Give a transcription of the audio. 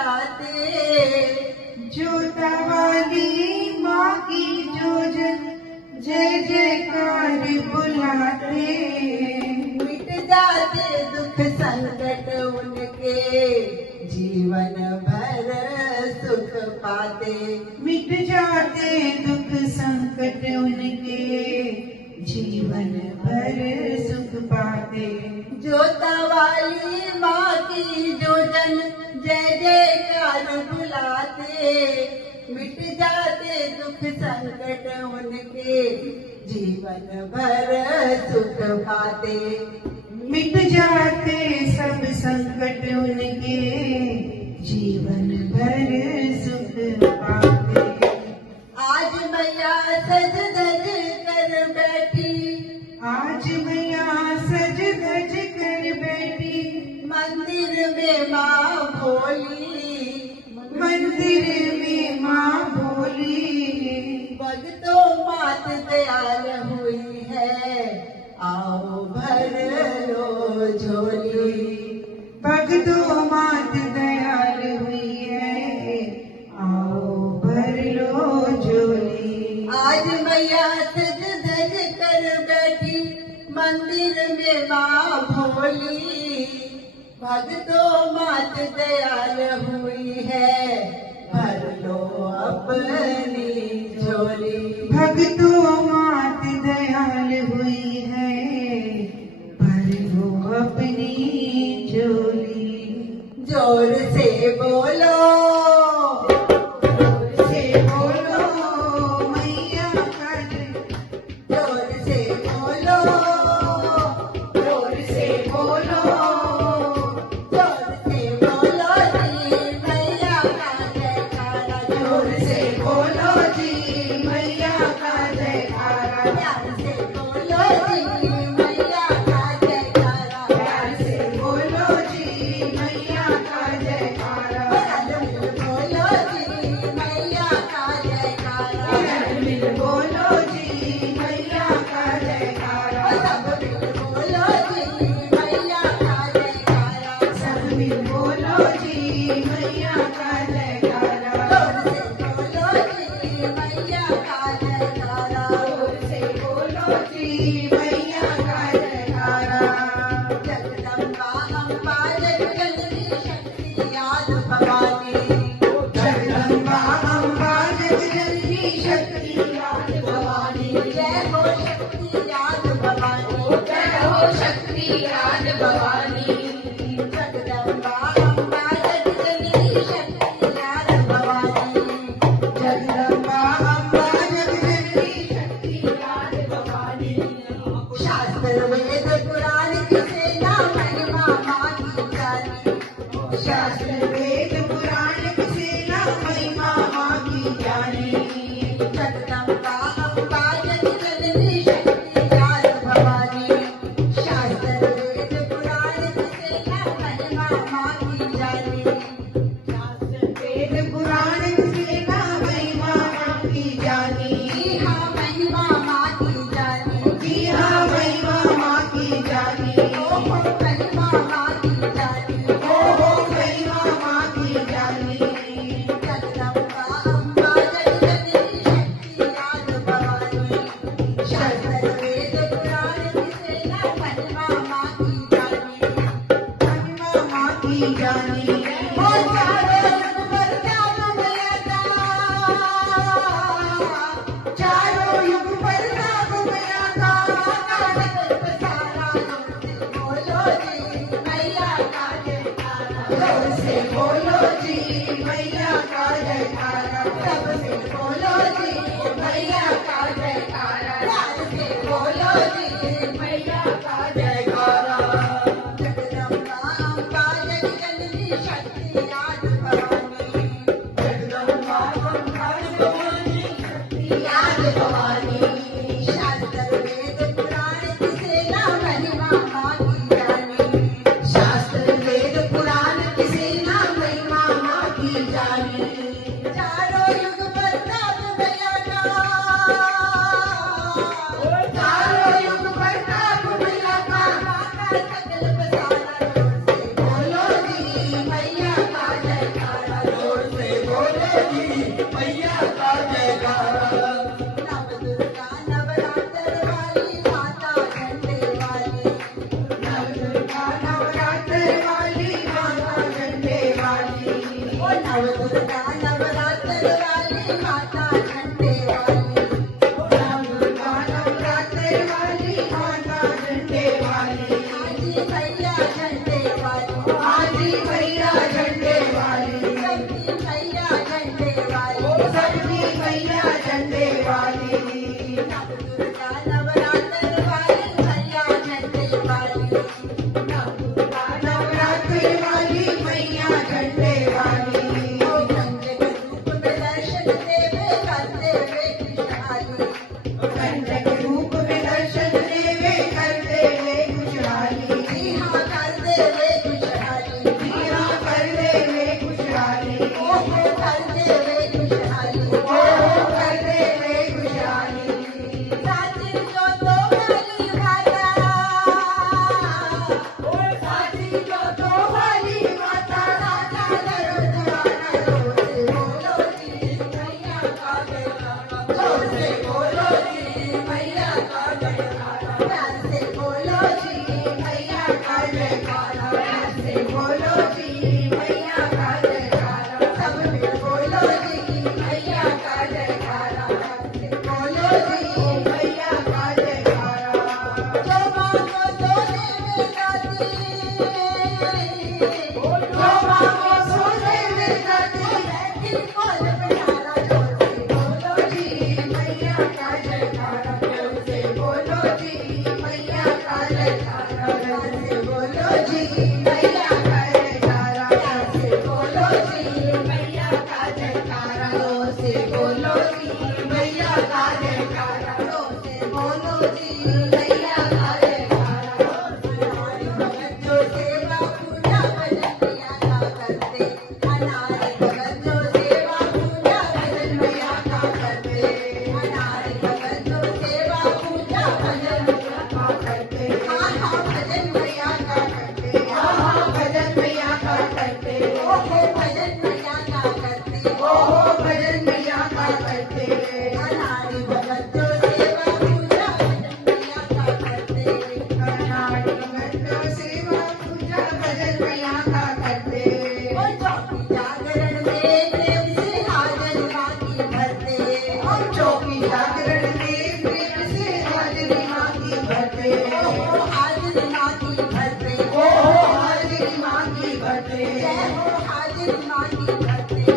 बुलाते, जोता वाली माँ की जोजन जय जयकार बुलाते, मिट जाते दुख संकट उनके, जीवन भर सुख पाते, मिट जाते दुख संकट उनके, जीवन भर सुख पाते। जोता वाली माँ की जोजन जय जयकार बुलाते, मिट जाते दुख संकट उनके, जीवन भर सुख पाते, मिट जाते सब संकट उनके, जीवन भर सुख पाते। आज मैया सज धज कर बैठी, आज मैया सज धज कर बैठी, मंदिर में माँ भोली, मंदिर में माँ भोली, भक्तों मात दयाल हुई है, आओ भर लो झोली, भक्तों मात दयाल हुई है, आओ भर लो झोली। आज मैया सज धज कर बैठी, मंदिर में माँ भोली, भक्तों मात दयाल हुई है, भर लो अपनी झोली, भक्तों मात दयाल हुई है, भर लो अपनी झोली। जोर से बोलो, जोर से बोलो मैया का जय, जोर से बोलो, जोर से बोलो, जोर से बोलो जी मैया का जयकारा, जोर से बोलो जी मैया का जयकारा, प्यार से बोलो जी मैया का जयकारा, प्यार से बोलो जी मैया का जयकारा, सब मिल बोलो जी मैया का जयकारा, सब मिल बोलो जी मैया का जयकारा, सब मिल बोलो जी मैया का जयकारा, सब मिल बोलो जी मैया का जयकारा, जोर से बोलो जी मैया का जयकारा, जोर से बोलो जी मैया का जयकारा। जगदम्बा अम्बा जगजननी शक्ति याद भवानी, जगदम्बा अम्बा जगजननी शक्ति याद भवानी, जय हो शक्ति याद भवानी, जय हो शक्ति याद भवानी। जगदम्बा अम्बा जगजननी शक्ति याद भवानी, जगदम्बा अम्बा जगजननी शक्ति याद भवानी। शास्त्र वेद पुराण की सेना महिमा माँ की जानी, शास्त्र वेद पुराण की सेना महिमा माँ की जानी। जगदम्बा अम्बा जगजननी शक्ति याद भवानी, शास्त्र वेद पुराण की सेना महिमा माँ की जानी, शास्त्र वेद पुराण की सेना महिमा माँ की जानी। जी हाँ महिमा माँ की जानी, जी हाँ महिमा माँ की जानी। ओहो महिमा माँ की जानी, ओहो महिमा माँ की जानी। जगदम्बा अम्बा जगजननी शक्ति याद भवानी, शास्त्र वेद पुराण की सेना महिमा माँ की जानी, महिमा माँ की जानी। ओ चारों युग पर जादू मिलता, चारों युग पर नाम मैया का जोर से बोलो जी मैया का जयकारा। सबसे बोलो जी मैया का जयकारा, प्यार से बोलो जी मैया का जयकारा, जगदम्बा अम्बा जगजननी शक्ति जय हो हाजिर माँ की करते